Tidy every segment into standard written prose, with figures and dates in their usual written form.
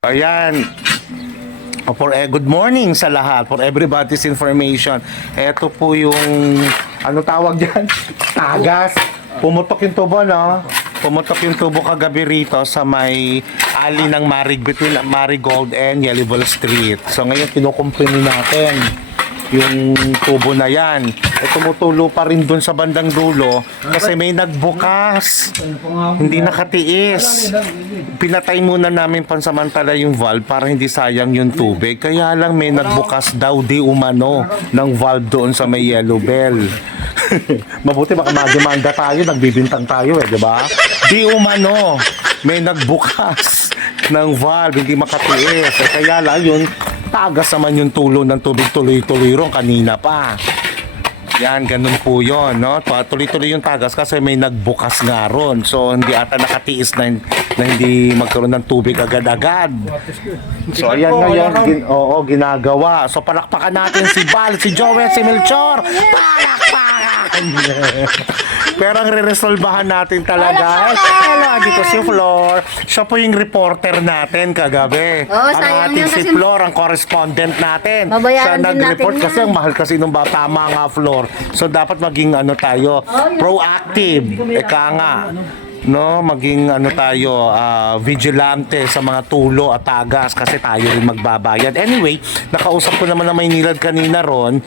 Ayan. Good morning sa lahat. For everybody's information. Ito po yung, ano tawag dyan? Tagas. Pumutok yung tubo, no? Pumutok yung tubo kagabi rito sa may alley ng between Marigold and Yellowball Street. So ngayon kinukumpuni natin yung tubo na yan. Tumutulo pa rin dun sa bandang dulo kasi may nagbukas. Hindi nakatiis. Pinatay muna namin pansamantala yung valve para hindi sayang yung tubig. Kaya lang may nagbukas daw di umano ng valve doon sa may yellow bell. Mabuti baka mademanda tayo, nagbibintang tayo di ba? Di umano may nagbukas ng valve, hindi makatiis. Kaya lang yun, tagas naman yung tulo ng tubig tuloy-tuloy ron kanina pa. Yan, ganun po yun, no? Tuloy-tuloy yung tagas kasi may nagbukas nga ron. So, hindi ata nakatiis na hindi magkaroon ng tubig agad-agad. So, ayan ngayon, ginagawa. So, palakpakan natin si Val, si Joel, si Melchor. Palakpakan! Pero ang re-resolbahan natin talaga, dito si Flor. Siya po yung reporter natin kagabi. Ang ating si Flor, ang correspondent natin. Siya nag-report kasi ang mahal kasi nung tama nga Flor. So dapat maging tayo, proactive. Eka nga. No, maging tayo, vigilante sa mga tulo at tagas kasi tayo rin magbabayad. Anyway, nakausap ko naman na Maynilad kanina ron.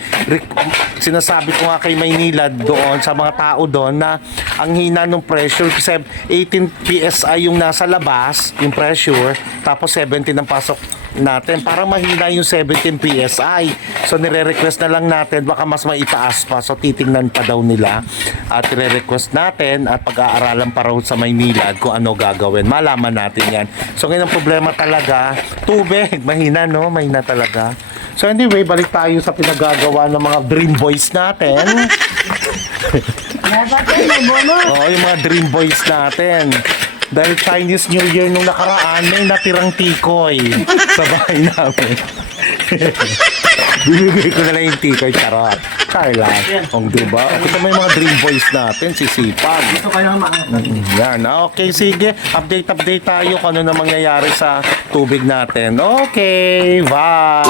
Sinasabi ko nga kay Maynilad doon sa mga tao doon na ang hina ng pressure kasi 18 PSI yung nasa labas, yung pressure, tapos 17 ang pasok natin. Parang mahina yung 17 PSI. So nire-request na lang natin baka mas maitaas pa. So titingnan pa daw nila at nire-request natin at pag-aaralan pa raw sa Maynilad kung ano gagawin. Malaman natin yan. So ngayon ang problema talaga, tubig. Mahina, no? Mahina talaga. So anyway, balik tayo sa pinagagawa ng mga dream boys natin. Yung mga dream boys natin. Dahil Chinese New Year nung nakaraan, may natirang tikoy sa bahay namin. Bibigay ko na lang yung tikoy, charot. Carla, diba? Ito may mga dream boys natin, sisipag. Yan, okay, sige. Update tayo kung ano na mangyayari sa tubig natin. Okay, bye!